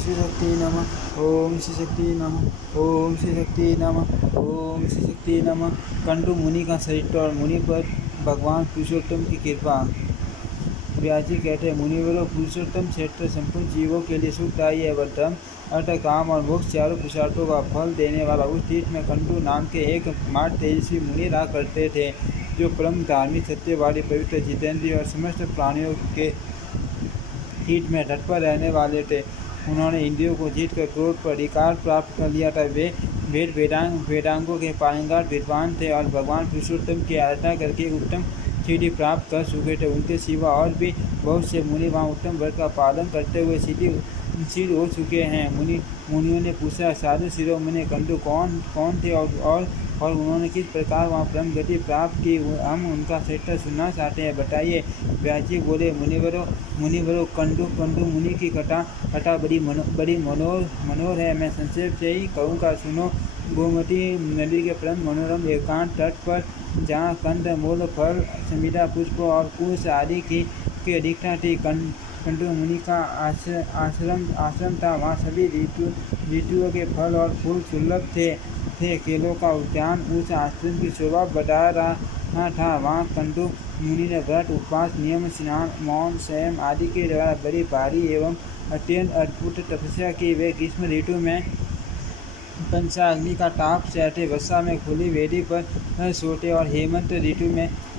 श्री शक्ति नमः। ओम श्री शक्ति नमः। ओम श्री शक्ति नमः। ओम श्री शक्ति नमः। कंडू मुनि का श्रेष्ठ और मुनि पर भगवान पुरुषोत्तम की कृपा। व्यास जी कहते हैं, मुनिवरों, पुरुषोत्तम क्षेत्र संपूर्ण जीवों के लिए सुखदायी है। वह धर्म, अर्थ, काम और मोक्ष चारों पुरुषार्थों का फल देने वाला। उस तीर्थ में कंडू नाम के एक मार्ग तेजस्वी मुनि रहा करते थे, जो परम धार्मिक, सत्यवादी, पवित्र, जितेंद्रिय और समस्त प्राणियों के हित में तत्पर रहने वाले थे। उन्होंने इंद्रियों को जीतकर क्रोध पर अधिकार प्राप्त कर लिया था। वे वेदांगों के पारंगत विद्वान थे और भगवान पुरुषोत्तम की आराधना करके उत्तम सिद्धि प्राप्त कर चुके थे। उनके सिवा और भी बहुत से मुनि वहाँ उत्तम व्रत का पालन करते हुए सिद्ध हो चुके हैं। मुनियों ने पूछा, साधु शिरोमणि कंडू कौन थे और उन्होंने किस प्रकार वहाँ परम गति प्राप्त की? हम उनका चरित्र सुनना चाहते हैं, बताइए। व्यास जी बोले, मुनिवरों, कंडू मुनि की कथा बड़ी मनोहर है। मैं संक्षेप से ही कहूँगा, सुनो। गोमती नदी के परम मनोरम एकांत तट पर, जहाँ कंद, मूल, फल, समिधा, पुष्प और कुश आदि की अधिकता थी, कंडू मुनि का आश्रम था। वहाँ सभी ऋतुओं के फल और फूल सुलभ थे। केलों का उद्यान उस आश्रम की शोभा बढ़ा रहा था। वहाँ कंडू मुनि ने व्रत, उपवास, नियम, स्नान, मौन, संयम आदि के द्वारा बड़ी भारी एवं अत्यंत अद्भुत तपस्या की। वे ग्रीष्म ऋतु में पंचाग्नि का ताप सहते, वर्षा में खुली वेदी पर सोते और हेमंत ऋतु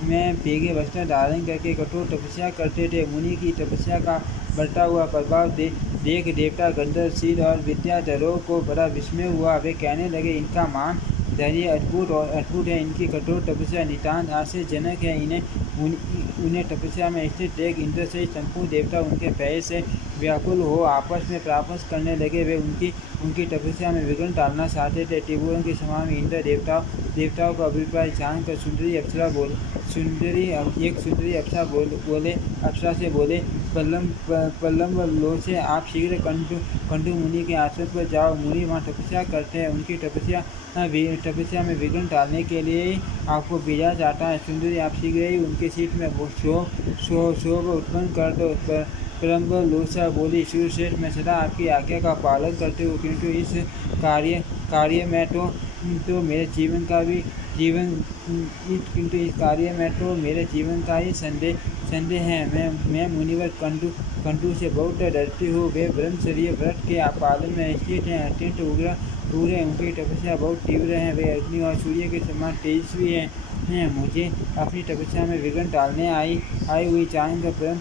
में भीगे वस्त्र धारण करके कठोर तपस्या करते थे। मुनि की तपस्या का बढ़ता हुआ प्रभाव देख देवता, गंधर्व, सिद्ध और विद्याधरों को बड़ा विस्मय हुआ। वे कहने लगे, इनका मान धैर्य अद्भुत है। इनकी कठोर तपस्या नितांत आश्चर्यजनक है। उन्हें तपस्या में स्थित देख इंद्र सहित संपूर्ण देवता उनके भय से व्याकुल हो आपस में प्रार्थना करने लगे। वे उनकी तपस्या में विघ्न डालना चाहते थे। त्रिभुवन के समान इंद्र देवताओं का अभिप्राय जानकर सुंदरी अप्सरा से बोले, पल्लव लो से आप शीघ्र कंडू मुनि के आश्रम पर जाओ। मुनि वहाँ तपस्या करते हैं। उनकी तपस्या में विघ्न डालने के लिए आपको भेजा जाता है। सुंदरी, आप शीघ्र ही उनके सीट में शोभ उत्पन्न कर दो। परम्ब लोसा बोली, सूर्यश्रेष्ठ, मैं सदा आपकी आज्ञा का पालन करते हूँ, किंतु इस कार्य में तो मेरे जीवन का ही संदेह है। मैं मुनिवर कंडू से बहुत डरती हूँ। वे ब्रह्मचर्य व्रत के पालन में स्थित हैं, अत्यंत उग्र हैं। उनकी तपस्या बहुत तीव्र है। वे अग्नि और सूर्य के समान तेजस्वी हैं। मुझे अपनी तपस्या में विघ्न डालने आई हुई जानकर परम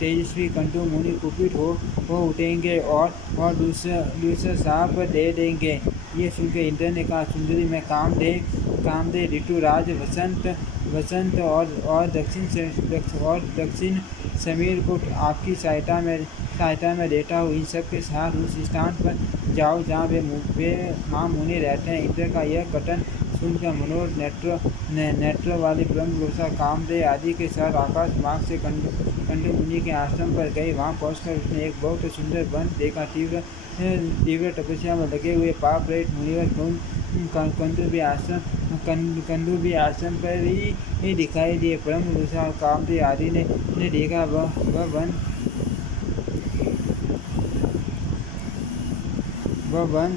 तेजस्वी कंडू मुनि कुपित हो उठेंगे और दूसरा शाप दे देंगे। ये सुनकर इंद्र ने कहा, सुंदरी, मैं कामदेव, ऋतुराज, वसंत और दक्षिण समीर को आपकी सहायता में देता हूँ। इन सब के साथ उस स्थान पर जाओ जहाँ वे माँ मुनि रहते हैं। इंद्र का यह कथन सुनकर मनोहर नेत्र वाली ब्रह्मलोसा कामदेव आदि के साथ आकाश मार्ग से कंडू मुनि के आश्रम पर गई। वहाँ पहुंचकर उसने एक बहुत सुंदर वन देखा। तीव्र तपस्या में लगे हुए पाप रहित मुनिवर कंडू भी आश्रम पर ही दिखाई दिए। ब्रह्मलोसा और कामदेव आदि ने देखा वह वन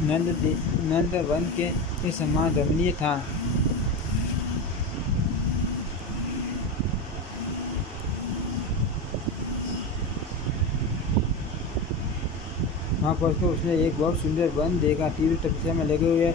नंद वन के समान रमणीय था। वहाँ पहुँचकर उसने एक बहुत सुंदर वन देखा। तीव्र तपस्या में लगे हुए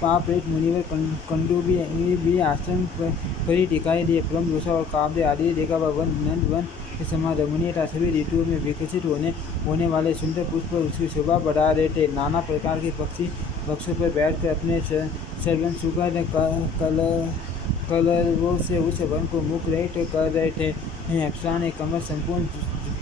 पाप रहित मुनिवर कंडू भी आश्रम पर ही दिखाई दिए। ब्रह्मलोसा और कामदेव आदि देखा वह वन नंद वन के समान रमणीय था। सभी ऋतुओं में विकसित होने वाले सुंदर पुष्प उसकी शोभा बढ़ा रहे थे। नाना प्रकार के पक्षी वृक्षों पर बैठकर अपने सर्वन सुखद कलरवों से उस वन को मुख रहित कर रहे थे। अप्सरा ने कमल संपूर्ण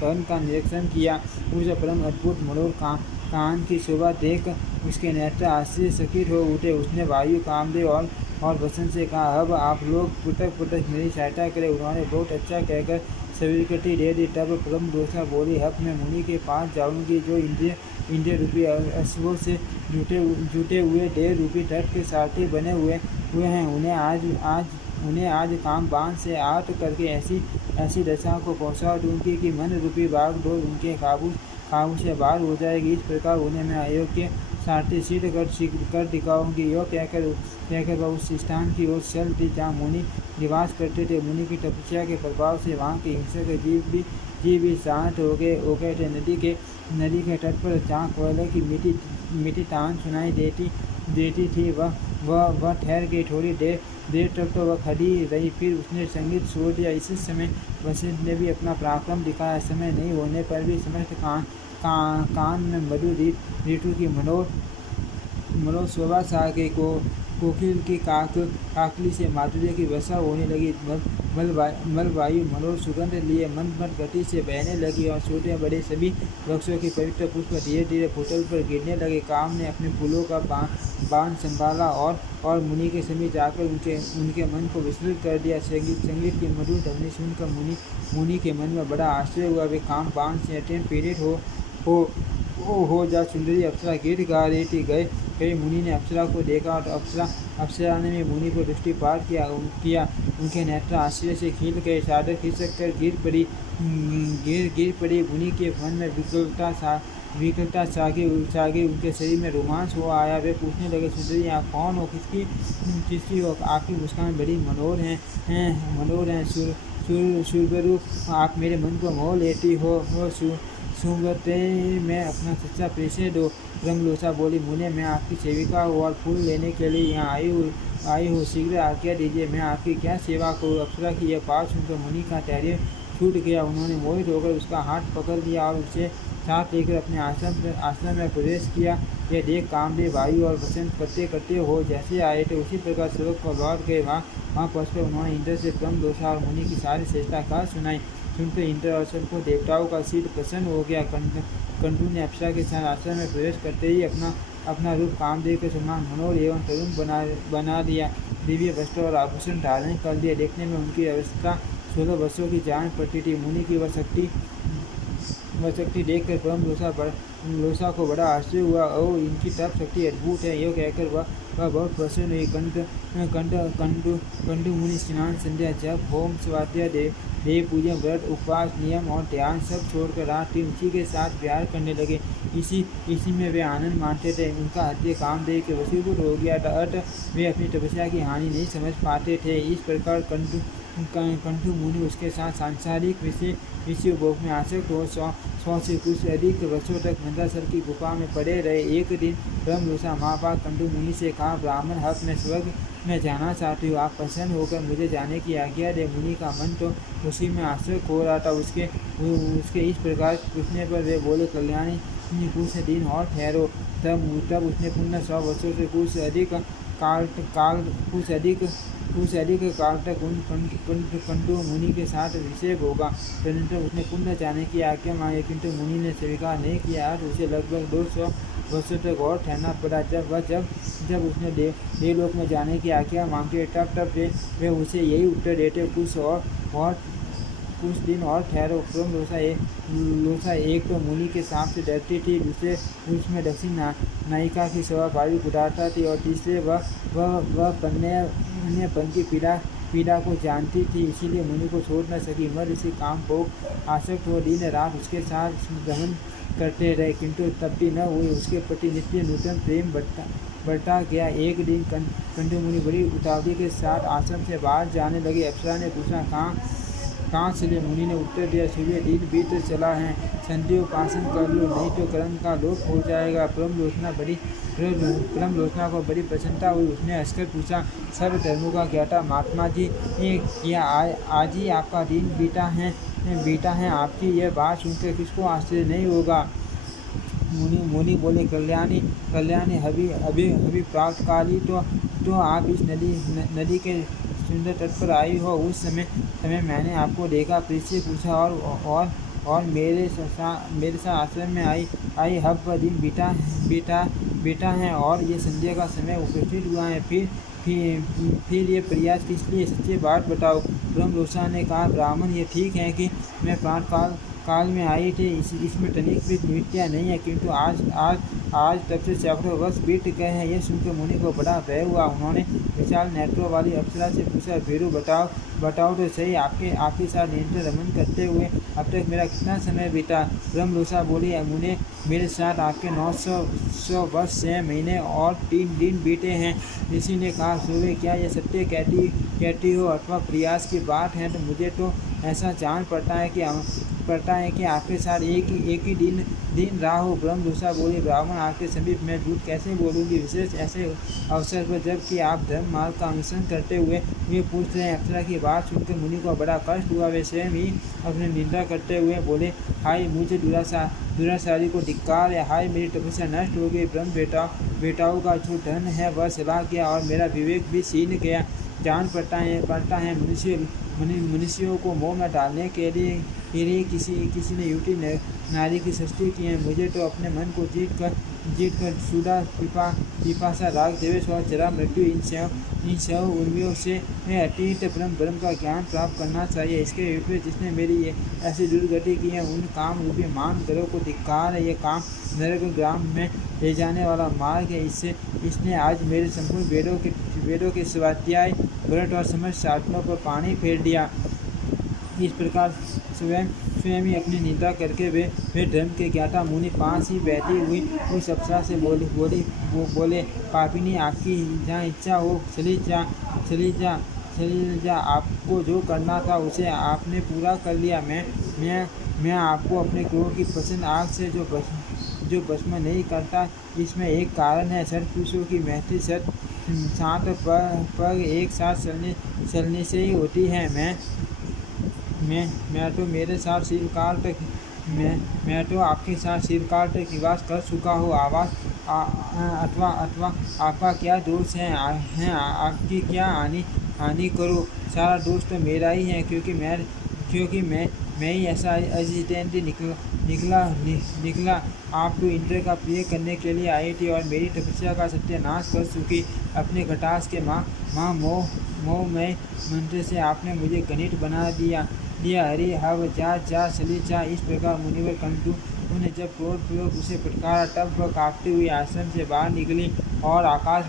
वन का निरीक्षण किया। उस परम अद्भुत मनोहर कान की शोभा देख उसके नेत्र आश्चर्यचकित हो उठे। उसने वायु, कामदेव और वसंत से कहा, अब आप लोग पृथक मेरी सहायता करें। उन्होंने बहुत अच्छा कहकर स्वीकृति दे दी। तब ब्रह्मलोसा बोली, अब मैं मुनि के पास जाऊंगी, जो इंद्रिय रूपी अश्वों से जुटे हुए देह रूपी तट के सारथी बने हुए हैं। उन्हें उन्हें आज काम बांध से आहत करके ऐसी दशा को पहुँचा दूंगी कि मन रूपी बागडोर उनके काबू से बाहर हो जाएगी। इस प्रकार उन्हें मैं अयोग्य सारथी सिद्ध कर दिखाऊंगी। यो कहकर वह उस स्थान की ओर चल दी जहाँ मुनि निवास करते थे। मुनि की तपस्या के प्रभाव से वहाँ के हिंसक जीव भी शांत हो गए थे। नदी के तट पर जहाँ कोयले की मीठी तान सुनाई देती थी वह ठहर गई। थोड़ी देर तक तो वह खड़ी रही, फिर उसने संगीत छोड़ दिया। इसी समय वशिष्ठ ने भी अपना पराक्रम दिखाया। समय नहीं होने पर भी समस्त कान में मधुर ऋतु की मनोज शोभा छा गई। कोकिल की काकली से माधुर्य की वर्षा होने लगी। मलवायु मनोज सुगंध लिए मंद गति से बहने लगी और छोटे बड़े सभी वृक्षों के पवित्र पुष्प धीरे धीरे भूतल पर गिरने लगे। काम ने अपने फूलों का बाण संभाला और मुनि के समीप जाकर उनके मन को विचलित कर दिया। संगीत की मधुर ध्वनि सुनकर मुनि के मन में बड़ा आश्चर्य हुआ। वे काम बाण से अत्यंत पीड़ित हो जा सुंदरी अप्सरा गीत गा रही थी। गए मुनि ने अप्सरा को देखा और अप्सरा ने भी मुनि पर दृष्टिपात किया। उनके नेत्र आश्चर्य से खिल गए। चादर खिसक कर गिर पड़ी। मुनि के मन में विकलता छा गई। उनके शरीर में रोमांच हो आया। वे पूछने लगे, सुंदरी आप कौन हो, किसकी हो? आपकी मुस्कान बड़ी मनोहर है। सुरबरू आप मेरे मन को मोह लेती हो। सुंदरते में अपना सच्चा परिचय दो। रंगलोसा बोली, मुने मैं आपकी सेविका हूँ और फूल लेने के लिए यहाँ आई हूँ। शीघ्र आज्ञा दीजिए, मैं आपकी क्या सेवा करूँ? अप्सरा की यह बात सुनकर मुनि का धैर्य छूट गया। उन्होंने मोहित होकर उसका हाथ पकड़ लिया और उसे साथ लेकर अपने आश्रम में प्रवेश किया। यह देख कामदेव वायु और वसंत करते हो जैसे आए थे उसी प्रकार सड़क पर लौट गए। वहाँ पहुँचकर उन्होंने इंद्र से क्रमलोसा और मुनि की सारी श्रेष्ठता कहा सुनाई। सुनकर इंद्र और सबको देवताओं का शील प्रसन्न हो गया। कंटू ने अप्सरा के साथ आश्रम में प्रवेश करते ही अपना रूप कामदेव के समान मनोहर एवं तरुण बना दिया। दिव्य वस्त्र और आभूषण धारण कर लिए। देखने में उनकी अवस्था 16 वर्षों की जान पड़ती थी। मुनि की वह शक्ति देखकर ब्रह्मलोसा को बड़ा आश्चर्य हुआ। ओ, इनकी तप शक्ति अद्भुत है। यह कहकर वह बहुत प्रसन्न हुई। कंडू मुनि स्नान, संध्या, जप, होम, स्वाध्याय, देव पूजन, व्रत, उपवास, नियम और ध्यान सब छोड़कर रात दिन उसी के साथ प्यार करने लगे। इसी में वे आनंद मानते थे। उनका हृदय कामदेव के वशीभूत हो गया था। अतः वे अपनी तपस्या की हानि नहीं समझ पाते थे। इस प्रकार कंठू मुनि उसके साथ सांसारिक विषय भोग में आसक्त हो 100 से कुछ अधिक वर्षों तक मंदराचल की गुफा में पड़े रहे। एक दिन ब्रह्मलोसा महाभाग कंठू मुनि से कहा, ब्राह्मण हक में स्वर्ग में जाना चाहती हूँ, आप प्रसन्न होकर मुझे जाने की आज्ञा दे। मुनि का मन तो उसी में आसक्त हो रहा था। उसके इस प्रकार पूछने पर वे बोले, कल्याणी कुछ दिन और ठहरो। तब उसने पुनः 100 वर्षों से कुछ अधिक काल तक कंटू मुनि के साथ विषय होगा। तदनंतर उसने पुनः जाने की आज्ञा मांगी, किंतु मुनि ने स्वीकार नहीं किया। उसे लगभग 200 वर्षों तक और ठहरना पड़ा। जब उसने देवलोक में जाने की आज्ञा मांगी तब वे उसे यही उत्तर देते, कुछ दिन और ठहरो। ब्रह्मलोसा एक तो मुनि के सांप से डरती थी, दूसरे उसमें दक्षिण नायिका की स्वाभाविक उदारता थी और तीसरे वह कन्यापन की पीड़ा को जानती थी, इसीलिए मुनि को छोड़ न सकी। मर इसी काम को आसक्त हो दिन रात उसके साथ गमन करते रहे, किंतु तब भी न हुई। उसके प्रति नित्य नूतन प्रेम बढ़ता गया। एक दिन कंटू मुनि बड़ी उतावली के साथ आश्रम से बाहर जाने लगे। अप्सरा ने पूछा, कहाँ चले? मुनि ने उत्तर दिया, सूर्य दिन बीत चला है, संध्योपासन कर लो, नहीं तो कर्म का लोप हो जाएगा। ब्रह्मलोचना को बड़ी प्रसन्नता हुई। उसने हंसकर पूछा, सर्व धर्मों का ज्ञाता महात्मा जी, क्या आज ही आपका दिन बीता है? आपकी यह बात सुनकर किसको आश्चर्य नहीं होगा? मुनि बोले, कल्याणी अभी प्रातः काल ही तो आप इस नदी के सुंदर तट पर आई हो। उस समय मैंने आपको देखा, परिचय पूछा और मेरे साथ आश्रम में आई हब दिन बीता है और ये संध्या का समय उपस्थित हुआ है। फिर ये प्रयास किस लिए? सच्ची बात बताओ। ब्रह्मलोसा ने कहा, ब्राह्मण, ये ठीक है कि मैं काल में आई थी। इसमें तनिक भी मिथ्या नहीं है, किंतु आज तब से सैकड़ों वर्ष बीत गए हैं। यह सुनकर मुनि को बड़ा भय हुआ। उन्होंने विशाल नेत्रों वाली अप्सरा से पूछा, वीरू बताओ तो सही, आपके साथ निरंतर रमन करते हुए अब तक मेरा कितना समय बीता। ब्रह्मरूषा बोली, मुने मेरे साथ आपके 900 वर्ष 6 महीने और 3 दिन बीते हैं। ऋषि ने कहा, सूर्य क्या यह सत्य कहती हो अथवा प्रयास की बात है? तो मुझे तो ऐसा जान पड़ता है कि आपके साथ एक ही दिन रहा हो। ब्रह्मरूषा बोली, ब्राह्मण आपके समीप मैं झूठ कैसे बोलूँगी, विशेष ऐसे अवसर पर जबकि आप धर्म मार्ग का अनुसरण करते हुए पूछ रहे हैं। अप्सरा की बात सुनकर मुनि को बड़ा कष्ट हुआ। वे स्वयं ही अपनी निंदा करते हुए बोले, हाय मुझे दुराचारी को धिक्कार है। हाय मेरी तपस्या नष्ट हो गई। ब्रह्म बेटाओं का जो धन है वह चला गया और मेरा विवेक भी छीन गया। जान पड़ता है मनुष्यों को मोह में डालने के लिए किसी ने युवती नारी की सृष्टि की है। मुझे तो अपने मन को जीत कर क्षुधा पिपासा राग देवेश और जरा मृत्यु इन सब उर्मियों से अतीत ब्रह्म का ज्ञान प्राप्त करना चाहिए। इसके विपरीत जिसने मेरी ऐसी दुर्गति की है उन काम रूपी मान ग्रह को धिक्कार है। ये काम नरक ग्राम में ले जाने वाला मार्ग है। इसने आज मेरे संपूर्ण वेदों के स्वाध्याय व्रत और समस्त साधनों पर पानी फेर दिया। इस प्रकार स्वयं ही अपनी निंदा करके वे धर्म के ज्ञाता मुनि पास ही बैठी हुई उस अप्सरा से बोले, पापिनी आपकी जहाँ इच्छा हो चली जा। आपको जो करना था उसे आपने पूरा कर लिया। मैं आपको अपने क्रोध की प्रचंड आग से जो भस्म नहीं करता, इसमें एक कारण है। सत पुरुषों की महती सात पर एक साथ चलने से ही होती है। मैं तो मेरे साथ चिरकाल तक मैं तो आपके साथ चिरकाल तक निवास कर चुका हूँ। अथवा आपका क्या दोष है? आपकी क्या हानि करो? सारा दोष तो मेरा ही है, क्योंकि मैं ही ऐसा अजितेंद्र निकला। आप तो इंद्र का प्रिय करने के लिए आई थी और मेरी तपस्या का सत्यानाश कर चुकी। अपने घटास के माँ मोह में मंत्र से आपने मुझे गणित बना दिया। हरि हव जा चली जा। इस प्रकार मुनिवर कंटू उन्हें जब क्रोधपूर्वक उसे फटकारा, तब वह कांपती हुई आश्रम से बाहर निकली और आकाश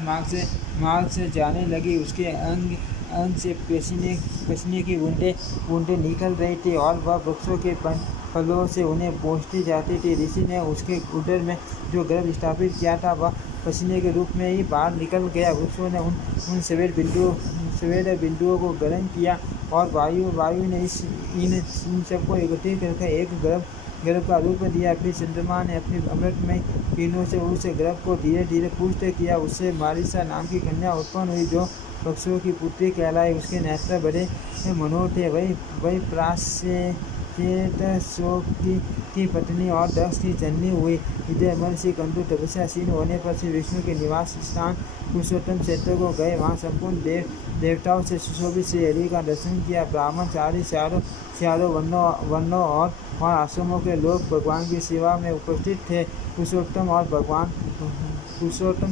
मार्ग से जाने लगी। उसके अंग से पसीने की बूंदें निकल रही थी और वह वृक्षों के फलों से उन्हें पोंछती जाती थी। ऋषि ने उसके उदर में जो गर्भ स्थापित किया था वह पसीने के रूप में ही बाहर निकल गया। वृक्षों ने उन सफेद बिंदुओं को गर्म किया और वायु ने इन सबको एकत्रित करके एक गर्भ का रूप दिया। फिर चंद्रमा ने अपनी अमृतमय किरणों से उस गर्भ को धीरे धीरे पुष्ट किया। उससे मारिसा नाम की कन्या उत्पन्न हुई जो पक्षियों की पुत्री कहलाई। उसके नेत्र बड़े मनोहर थे। वही शोक की पत्नी और दक्ष की जननी हुई। विजय मन से कंटू तपस्यासीन होने पर श्री विष्णु के निवास स्थान पुरुषोत्तम क्षेत्र को गए। वहाँ संपूर्ण देवताओं से सुशोभित श्री हरि का दर्शन किया। ब्राह्मण चारों वर्णों और आश्रमों के लोग भगवान की सेवा में उपस्थित थे। पुरुषोत्तम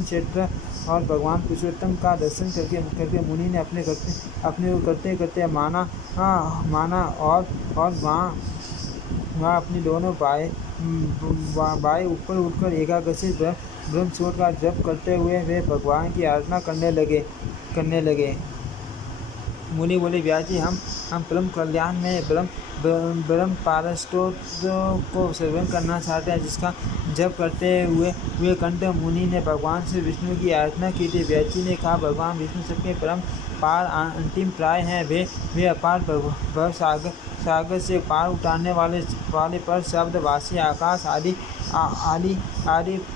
क्षेत्र और भगवान पुरुषोत्तम का दर्शन करके मुनि ने अपने को करते माना और वहाँ अपनी दोनों बाएं ऊपर उठकर एकाग्रचित ब्रह्मसूत्र का जप करते हुए वे भगवान की आराधना करने लगे। मुनि बोले, व्यास जी, हम परम कल्याण में ब्रह्म पारस्तोत्र को श्रवण करना चाहते हैं, जिसका जप करते हुए कंठ मुनि ने भगवान श्री विष्णु की आराधना की थी। व्यास जी ने कहा, भगवान विष्णु सबके परम पार अंतिम प्राय हैं। वे अपार भव सागर से पार उतारने वाले पर शब्द वासी आकाश आदि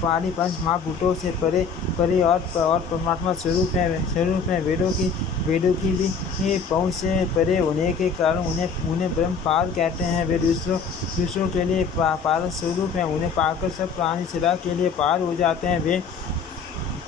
पंच महाभूतों से परे और परमात्मा स्वरूप है। वेदों की भी पहुँच से परे होने के कारण उन्हें ब्रह्म पार कहते हैं। वे दूसरों के लिए पार स्वरूप हैं। उन्हें पाकर सब प्राणी सदा के लिए पार हो जाते हैं। वे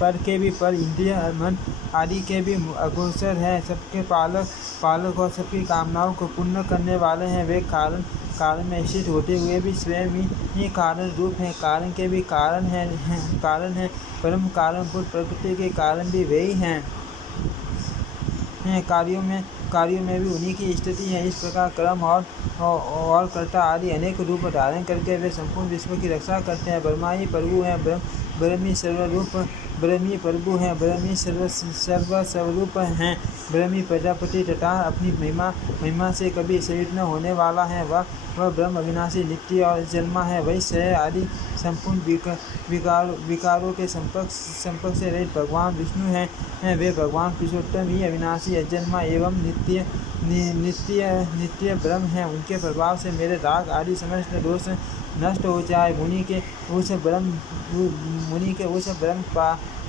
पर के भी पर इंद्रिय मन आदि के भी अग्रसर हैं। सबके पालक और सबकी कामनाओं को पूर्ण करने वाले हैं। वे कारण में स्थित होते हुए भी स्वयं ही कारण रूप हैं। कारण के भी कारण हैं। परम कारणभूत प्रकृति के कारण भी वे ही हैं। कार्यों में भी उन्हीं की स्थिति है। इस प्रकार कर्म और कर्ता आदि अनेक रूप धारण करके वे संपूर्ण विश्व की रक्षा करते हैं। ब्रह्मा ही प्रभु हैं, ब्रह्म ही सर्वरूप, ब्रह्म ही प्रभु हैं, ब्रह्म ही सर्वस्वरूप हैं। ब्रह्म ही प्रजापति तथा अपनी महिमा से कभी शरीर न होने वाला है। वह ब्रह्म अविनाशी, नित्य और जन्मा है। वही क्षय आदि संपूर्ण विकारों के संपर्क से रहित भगवान विष्णु हैं। वे भगवान पुरुषोत्तम ही अविनाशी, अजन्मा एवं नित्य ब्रह्म हैं। उनके प्रभाव से मेरे राग आदि समस्त दोष नष्ट हो जाए। मुनि के उस ब्रह्म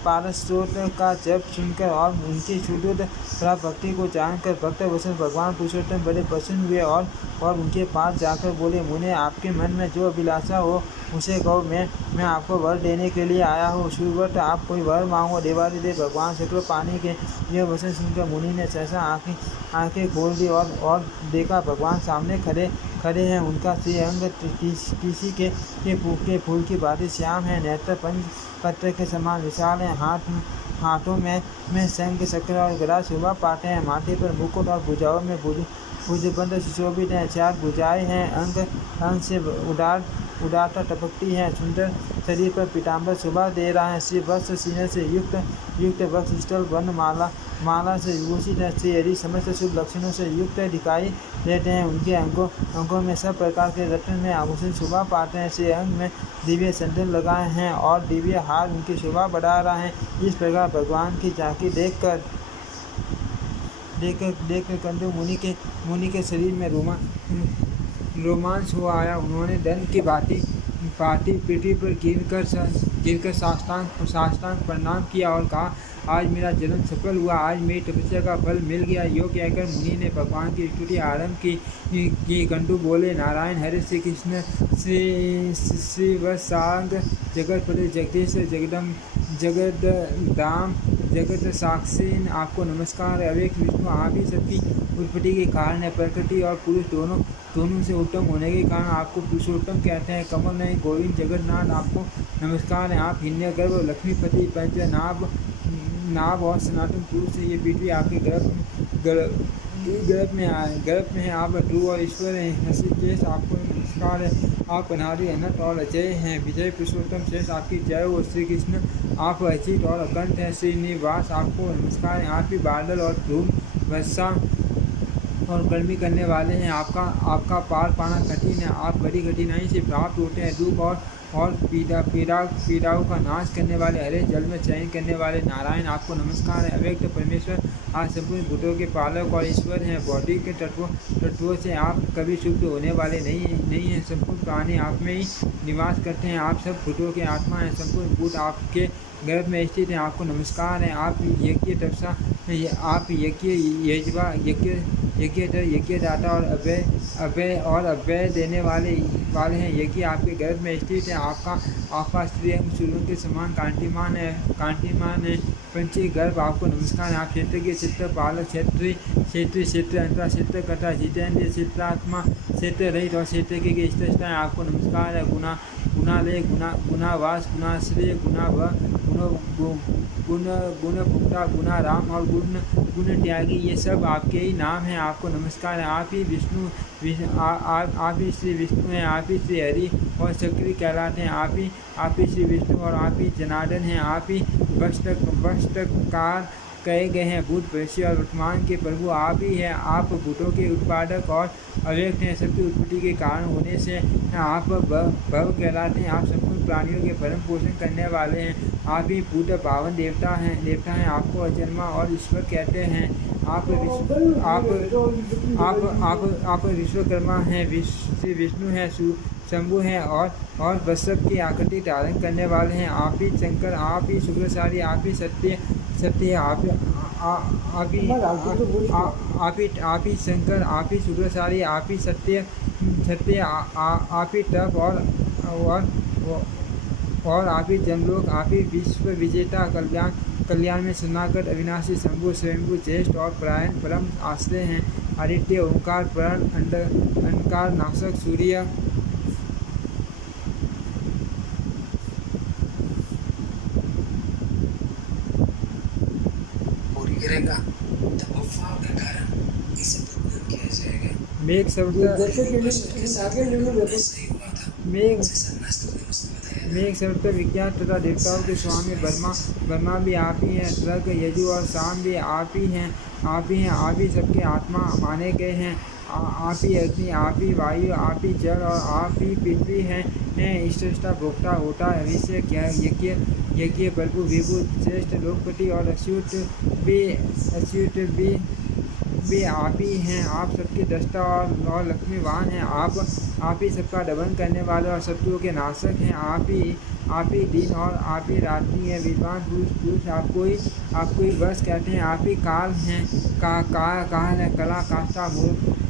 पारस्रोत का जप सुनकर और उनकी शुद्ध प्राप्त भक्ति को जानकर भक्त वसन भगवान पुरुषोत्तम बड़े प्रसन्न हुए और उनके पास जाकर बोले, मुने, आपके मन में जो अभिलाषा हो उसे कहो, मैं आपको वर देने के लिए आया हूँ। सुव्रत, आप कोई वर मांगो। देवादिदेव भगवान शुक्र पानी के यह वचन सुनकर मुनि ने सहसा आंखें खोल दी और देखा भगवान सामने खड़े हैं। उनका श्रीअंग किसी के फूल की भांति श्याम है, नेत्र पंच पत्र के समान विशाल है, हाथों में शंख चक्र और गदा शोभा पाते हैं, माथे पर मुकुट और भुजाओं में भुजबंद सुशोभित हैं, 4 भुजाएं हैं, अंग से उदारता टपकती है, सुंदर शरीर पर पीताम्बर शोभा दे रहा है, श्री वस्त्र सीने से युक्त वक्ष स्थल वर्ण माला से विभूषित है, श्री हरि समस्त शुभ लक्षणों से युक्त दिखाई देते हैं। उनके अंगों में सब प्रकार के रत्न में आभूषण शोभा पाते हैं, श्री अंग में दिव्य संदन लगाए हैं और दिव्य हार उनकी शोभा बढ़ा रहा है। इस प्रकार भगवान की झांकी देखकर कंदु मुनि के शरीर में रोमांच हो आया। उन्होंने दंड की भांति पृथ्वी पर गिरकर साष्टांग प्रणाम किया और कहा, आज मेरा जन्म सफल हुआ, आज मेरी तपस्या का फल मिल गया। यो कहकर मुनि ने भगवान की स्तुति आरंभ की। कंदु बोले, नारायण हरे श्री कृष्ण श्री वत्सांग जगतपति जगदीश जगदाम जगत साक्षी, आपको नमस्कार। अवेक विष्णु, आप ही सबकी उत्पत्ति के कारण है। प्रकृति और पुरुष दोनों से उत्तम होने के कारण आपको पुरुषोत्तम कहते हैं। कमल नहीं गोविंद जगन्नाथ, आपको नमस्कार है। आप हिरण्यगर्भ लक्ष्मीपति पंचनाभ और सनातन पुरुष से ये पृथ्वी आपके गर्भ में है। आप ध्रुव और ईश्वर हैं। हसीकेश, आपको नमस्कार है। आप अनादि अनंत और अजय हैं। विजय पुरुषोत्तम शेष, आपकी जय हो। श्री कृष्ण, आप अचित और अकंठ हैं। श्रीनिवास, आपको नमस्कार है। आप ही बादल और धूम वर्षा और गर्मी करने वाले हैं। आपका पार पाना कठिन है। आप बड़ी कठिनाई से प्राप्त होते हैं। दुख और पीड़ाओं का नाश करने वाले, हरे जल में चयन करने वाले नारायण, आपको नमस्कार है। अव्यक्त परमेश्वर, आप संपूर्ण भूतों के पालक और ईश्वर हैं। भौतिक के तत्वों से आप कभी शुद्ध होने वाले नहीं हैं। संपूर्ण प्राणी आप में ही निवास करते हैं। आप सब भूतों के आत्मा हैं। संपूर्ण भूत आपके गर्भ में स्थित हैं। आपको नमस्कार है। आप यज्ञ तपसा, आप यज्ञदाता और अभय देने वाले हैं। यज्ञ आपके गर्भ में स्थित है। आपका स्त्रीअंग सूर्य के समान कांतिमान है। पंची गर्भ, आपको नमस्कार है। आप क्षेत्र के चित्र पालक, क्षेत्री अंतरा, क्षेत्र कर्ता, जितेंद्र, क्षेत्रात्मा, क्षेत्र रहित और क्षेत्र के स्रष्टा है। आपको नमस्कार है। गुणालय, गुणावास, गुणाश्रय, गुण पुक्ता, गुणाराम और गुण त्यागी, ये सब आपके ही नाम हैं। आपको नमस्कार है। आप ही श्री विष्णु हैं। आप ही श्री हरि और सक्रिय कहलाते हैं। आप ही श्री विष्णु और आप ही जनार्दन हैं। आप ही वस्तकार कहे गए हैं। भूत भविष्य और वर्तमान के प्रभु आप ही हैं। आप भूतों के उत्पादक और अव्यक्त हैं। सबकी उत्पत्ति के कारण होने से आप भव कहलाते हैं। आप संपूर्ण प्राणियों के भरण पोषण करने वाले हैं। आप ही भूत पावन देवता हैं। आपको अजन्मा और ईश्वर कहते हैं। आप विश्वकर्मा हैं। श्री विष्णु हैं, शंभु हैं और वत्सव की आकृति धारण करने वाले हैं। आप ही शंकर, आप ही शुक्रशाली, आप ही सत्य, आप ही शंकर, आप ही शुक्रशाली, आप ही सत्य, आप ही तप और आप ही जमलोक, आप ही विश्व विजेता, कल्याण में शरणागत, अविनाशी, शंभु, स्वयंभु, ज्येष्ठ और परायण, परम आश्रय हैं। आदित्य, ओंकार, प्रण, अंधकार नाशक, सूर्य, गिरेगा तो अफवाह का कारण मेघ शब्द मेघ मेघ शब्द विज्ञान तथा देवताओं के स्वामी ब्रह्मा भी आप ही हैं। ट्रक यजु और शाम भी आप ही हैं। आप ही सबके आत्मा माने गए हैं। आप ही अग्नि, आप ही वायु, आप ही जल और आप ही पृथ्वी हैं। इष्टष्टा भोक्ता होता हविष्य यज्ञ प्रभु विभु श्रेष्ठ लोकपति और अच्युत भी आप ही हैं। आप सबके दृष्टा और लक्ष्मीवान हैं। आप ही सबका दमन करने वाले और शत्रुओं के नाशक हैं। आप ही दिन और आप ही रात्रि हैं। विद्वान पुरुष आपको ही वर्ष कहते हैं। आप ही काल हैं। काल है कला काष्ठा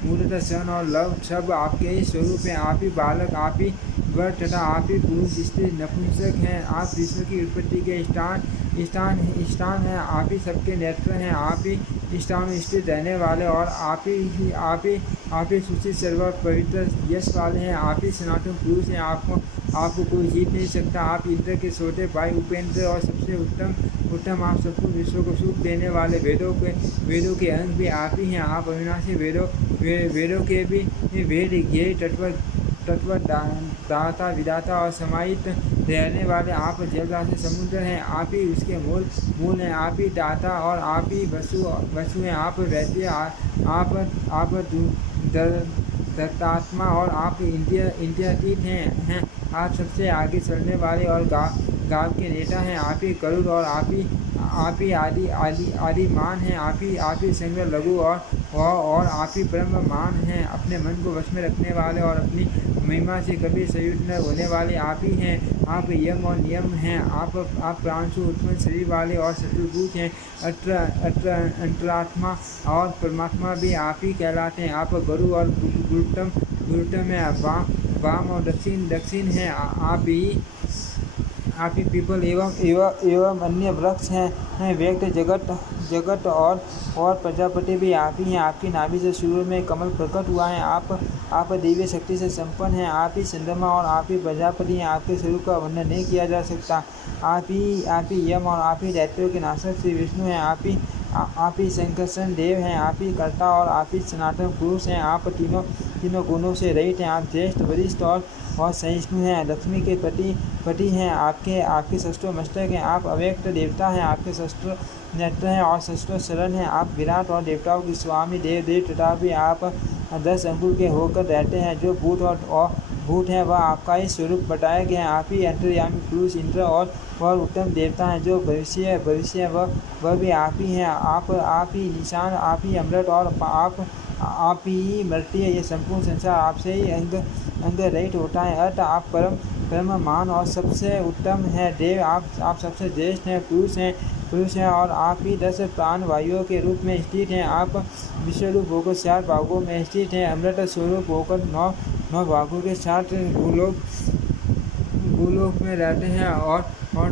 मूर्त सन और लव सब आपके ही स्वरूप हैं। आप ही बालक, आप ही वर तथा आप ही पुरुष स्त्री नपुंसक हैं। आप विश्व की उत्पत्ति के स्थान हैं। आप ही सबके नेत्र हैं। आप ही स्थान स्थित रहने वाले और आप ही सुचित सर्व पवित्र यश वाले हैं। आप ही सनातन पुरुष हैं। आपको कोई जीत नहीं सकता। आप इंद्र के छोटे भाई उपेंद्र और सबसे उत्तम आप सबको विश्व को सुख देने वाले वेदों के अंग भी आप ही हैं। आप अविनाशी वेदों के भी वेद ज्ञेय तत्व दाता विदाता और समाहित रहने वाले आप जल राशि समुद्र हैं। आप ही उसके मूल हैं। आप ही दाता और आप ही वसु हैं। आप वैद्य, आप दत्तात्मा और आप इंद्रियातीत हैं। आप सबसे आगे चलने वाले और गाँव के नेता हैं। आप ही गरुड़ और आप ही आदि मान हैं। आप ही संग्रह लघु और आप ही ब्रह्म मान हैं। अपने मन को वश में रखने वाले और अपनी महिमा से कभी संयुक्त न होने वाले आप ही हैं। आप यम और नियम हैं। आप प्रांशु उत्पन्न शरीर वाले और शत्रुभूत हैं। अंतरात्मा और परमात्मा भी आप ही कहलाते हैं। आप गुरु और गुरुतम है। वाम और दक्षिण हैं। आप ही पीपल एवं अन्य वृक्ष हैं। व्यक्त जगत और प्रजापति भी आप ही हैं। आपकी नाभि से शुरू में कमल प्रकट हुआ है। आप दिव्य शक्ति से संपन्न हैं। आप ही चंद्रमा और आप ही प्रजापति हैं। आपके स्वरूप का वर्णन नहीं किया जा सकता। आप ही यम और आप ही दैत्यों के नाशक श्री विष्णु हैं। आप ही संकर्षण देव हैं। आप ही कर्ता और आप ही सनातन पुरुष हैं। आप तीनों गुणों से रहित हैं। आप ज्येष्ठ वरिष्ठ और सहिष्णु हैं। लक्ष्मी के पति हैं। आपके शस्त्र मस्तक हैं। आप अव्यक्त देवता हैं। आपके शस्त्र नेत्र हैं और शस्त्र शरण हैं। आप विराट और देवताओं के स्वामी देव तथा भी आप 10 अंगुल के होकर रहते हैं। जो भूत हैं वह आपका ही स्वरूप बताया गया है। आप ही अंतर्यामी पुरुष इंद्र और उत्तम देवता हैं। जो भविष्य वह भी आप ही हैं। आप ही निशान, आप ही अमृत और आप ही मृत्यु। ये संपूर्ण संसार आपसे ही अंग रहित होता है। अर्थ आप परम मान और सबसे उत्तम है। देव आप सबसे ज्येष्ठ हैं। पुरुष हैं और आप ही 10 प्राण वायुओं के रूप में स्थित हैं। आप विश्वरूप होकर 4 भागों में स्थित हैं। अमृत स्वरूप होकर 9 भागों के साथ भूलोक में रहते हैं और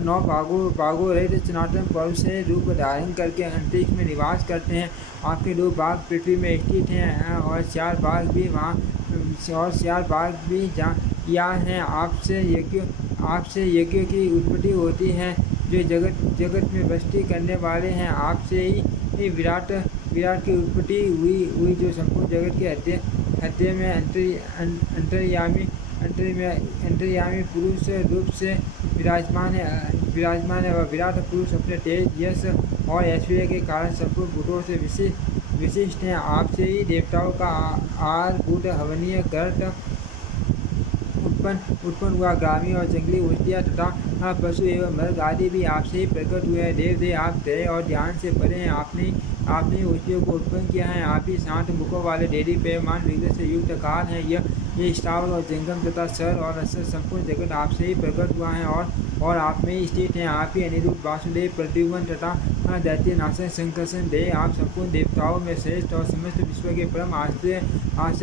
9 भागों रहित सनातन पुरुष से रूप धारण करके अंतरिक्ष में निवास करते हैं। आपके 2 भाग पृथ्वी में स्थित हैं और 4 भाग भी यहाँ हैं। आपसे यज्ञ की उत्पत्ति होती है। जो जगत में बस्ती करने वाले हैं। आपसे ही विराट की उत्पत्ति हुई जो संपूर्ण जगत के हृदय में अंतर्यामी पुरुष रूप से विराजमान है। वह विराट पुरुष अपने तेज यश और ऐश्वर्य के कारण संपूर्ण भूतों से विशिष्ट हैं। आपसे ही देवताओं का आर भूत हवनीय गर्त उत्पन्न हुआ। ग्रामीण और जंगली औषधियाँ तथा पशु एवं मृग आदि भी आपसे ही प्रकट हुए हैं। देव आप दया और ध्यान से परे हैं। आपने औषधियों को उत्पन्न किया है। आप ही शांत मुखों वाले डेरी पेयमान विघ्न से युक्त काल है। ये स्थावर और जंगम तथा सर और असर संपूर्ण जगत आपसे ही प्रकट हुआ है और आप में ही स्थित हैं। आप ही अनिरुद्ध वासुदेव प्रद्युम्न तथा दैत्य नाशक संकर्षण देव। आप संपूर्ण देवताओं में श्रेष्ठ और समस्त विश्व के परम आश्रय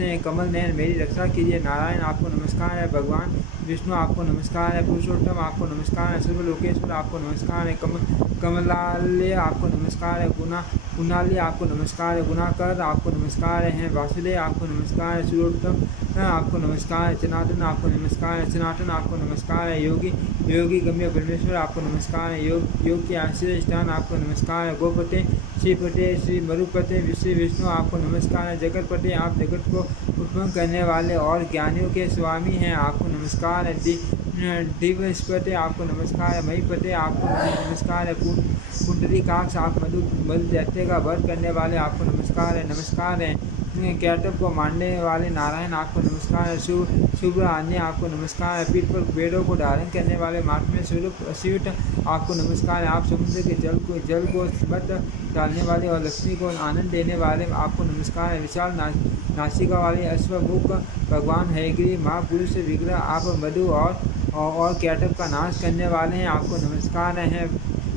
हैं। कमल नयन मेरी रक्षा कीजिए। नारायण आपको नमस्कार है। भगवान विष्णु आपको नमस्कार है। पुरुषोत्तम आपको नमस्कार है। सर्वलोकेश्वर आपको नमस्कार है। कमलालय आपको नमस्कार है। कुणाली आपको नमस्कार है। गुणाकर आपको नमस्कार है। वासुदेव आपको नमस्कार है। सूर्योत्तम आपको नमस्कार है। जनार्दन आपको नमस्कार है। सनातन आपको नमस्कार है। योगी गम्य परमेश्वर आपको नमस्कार है। योग के आश्रय स्थान आपको नमस्कार है। गोपते श्रीपते श्री मरुपते श्री विष्णु आपको नमस्कार है। जगतपते आप जगत को उत्पन्न करने वाले और ज्ञानियों के स्वामी हैं, आपको नमस्कार है। दिवस्पते आपको नमस्कार है। महीपते आपको नमस्कार है। कुंडलीकाक्ष आप मधु दैत्य का वध करने वाले आपको नमस्कार है। नमस्कार है। कैटअप को मारने वाले नारायण आपको नमस्कार है। शुभ आन्य आपको नमस्कार है। पीठ पर पेड़ों को धारण करने वाले महात्म्य स्वरूप शिवट आपको नमस्कार है। आप समुद्र के जल को मत डालने वाले और लक्ष्मी को आनंद देने वाले आपको नमस्कार है। विशाल नासिका वाले अश्वमुख भगवान हयग्रीव महापुरुष विग्रह आप मधु और कैटअप का नाश करने वाले हैं, आपको नमस्कार है।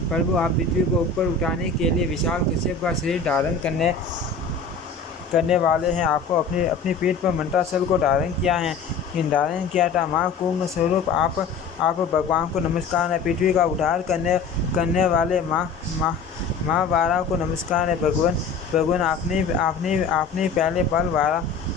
प्रभु आप पृथ्वी को ऊपर उठाने के लिए विशाल कश्यप का शरीर धारण करने वाले हैं, आपको अपनी पीठ पर मंत्रासल को धारण किया था। माँ कुंभ स्वरूप आप भगवान को नमस्कार है। पृथ्वी का उद्धार करने वाले माँ वारा को नमस्कार है। भगवान आपने पहले पल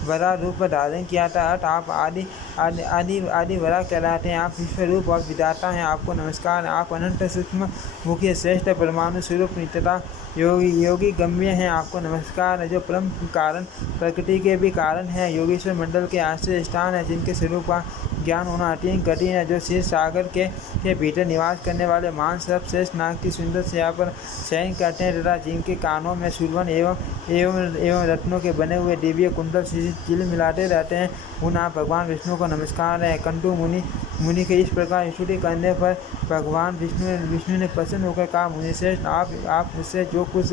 वरा रूप धारण किया था, अत आप आदि वरा कहलाते हैं। आप विश्व रूप और विधाता हैं, आपको नमस्कार है। आप अनंत सूक्ष्म मुख्य श्रेष्ठ परमाणु स्वरूप तथा योगी गम्य हैं, आपको नमस्कार है। जो परम कारण प्रकृति के भी कारण है, योगेश्वर मंडल के आश्रय स्थान है, जिनके स्वरूप का ज्ञान होना अत्यंत कठिन है। जो क्षीर सागर के भीतर निवास करने वाले मान सर्वश्रेष्ठ नाग की सुंदर शैया पर शयन करते हैं तथा जिनके कानों में सुरवन एवं रत्नों के बने हुए दिव्य कुंडल चिल मिलाते रहते हैं, उन आप भगवान विष्णु को नमस्कार है। कंटू मुनि के इस प्रकार स्तुति करने पर भगवान विष्णु ने प्रसन्न होकर कहा, मुनिश्रेष्ठ आप मुझसे जो कुछ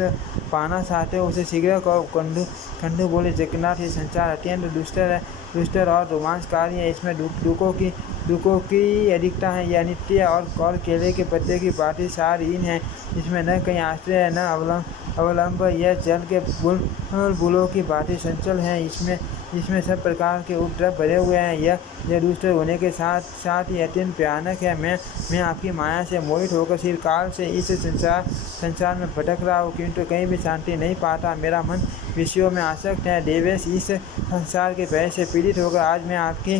पाना चाहते हो उसे शीघ्र कहो। कंटू बोले, जगन्नाथ ये संसार अत्यंत दुष्टर और रोमांचकारी है। इसमें दुखों की अधिकता है। यह नित्य और केले के पत्ते की भांति सारहीन है। इसमें न कहीं आश्रय है न अवलंब। यह जल के बुलों की भांति संचल है। इसमें सब प्रकार के उपद्रव भरे हुए हैं। यह दुष्ट होने के साथ ही अत्यंत भयानक है। मैं आपकी माया से मोहित होकर चिरकाल से इस संसार में भटक रहा हूँ, किंतु कहीं भी शांति नहीं पाता। मेरा मन विषयों में आसक्त है। देवेश इस संसार के भय से पीड़ित होकर आज मैं आपके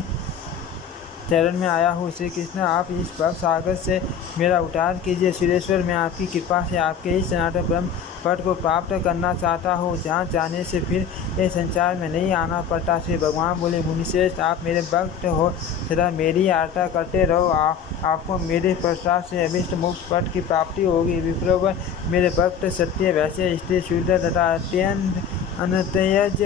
चरण में आया हूँ। श्री कृष्ण आप इस भव सागर से मेरा उद्धार कीजिए। सुरेश्वर मैं आपकी कृपा से आपके इस सनातन ब्रह्म पद को प्राप्त करना चाहता हूँ, जहाँ जाने से फिर इस संसार में नहीं आना पड़ता। श्री भगवान बोले, मुनिश्रेष्ठ आप मेरे भक्त हो, सदा मेरी आरता करते रहो। आपको मेरे प्रसाद से अभिष्ट मोक्ष पद की प्राप्ति होगी। विप्रवर मेरे भक्त सत्य वैसे स्थिर शुद्ध तथा अत्यंत अनतयज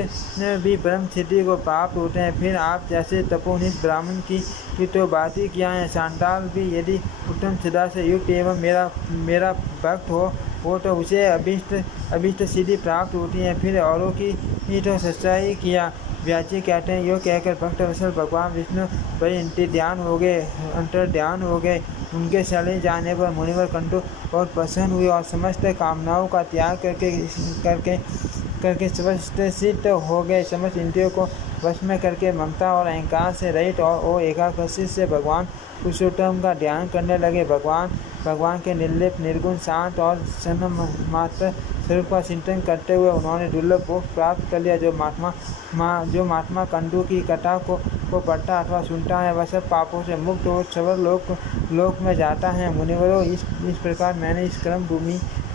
भी ब्रह्म स्थिति को प्राप्त होते हैं। फिर आप जैसे तपोनिष्ठ ब्राह्मण की तो बात ही क्या है। सांडाल भी यदि उत्तम सदा से युक्त एवं मेरा भक्त हो तो उसे अभिष्ट सिद्धि प्राप्त होती है। फिर औरों की तो सच्चाई किया। व्याची कहते हैं, यो कहकर भक्त वत्सल भगवान विष्णु पर अंतर्ध्यान हो गए। उनके चले जाने पर मुनिवर कंटू और प्रसन्न हुए और समस्त कामनाओं का त्याग करके स्वस्थित हो गए। समस्त इंद्रियों को वश में करके ममता और अहंकार से रहित और एकाग्रचित से भगवान पुरुषोत्तम का ध्यान करने लगे। भगवान के निर्लिप्त निर्गुण शांत और सन्मात्र स्वरूप का चिंतन करते हुए उन्होंने दुर्लभ मोक्ष प्राप्त कर लिया। जो महात्मा कंटू की कथा को पढ़ता अथवा सुनता है, वह सब पापों से मुक्त हो स्वर्ग लोक में जाता है। मुनिवरों, इस प्रकार मैंने इस क्रम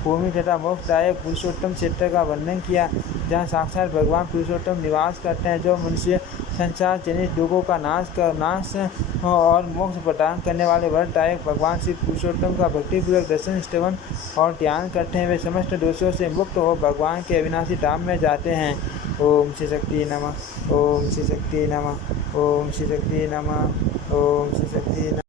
भूमि तथा मोक्षदायक पुरुषोत्तम क्षेत्र का वर्णन किया, जहाँ साक्षात भगवान पुरुषोत्तम निवास करते हैं। जो मनुष्य संसार जनित दुखों का नाश और मोक्ष प्रदान करने वाले वरदायक भगवान श्री पुरुषोत्तम का भक्तिपूर्वक दर्शन स्तवन और ध्यान करते हैं, वे समस्त दोषों से मुक्त हो भगवान के अविनाशी धाम में जाते हैं। ओम श्री शक्ति नमः। ओम श्री शक्ति नमः। ओम श्री शक्ति नमः। ओम श्री शक्ति नमः।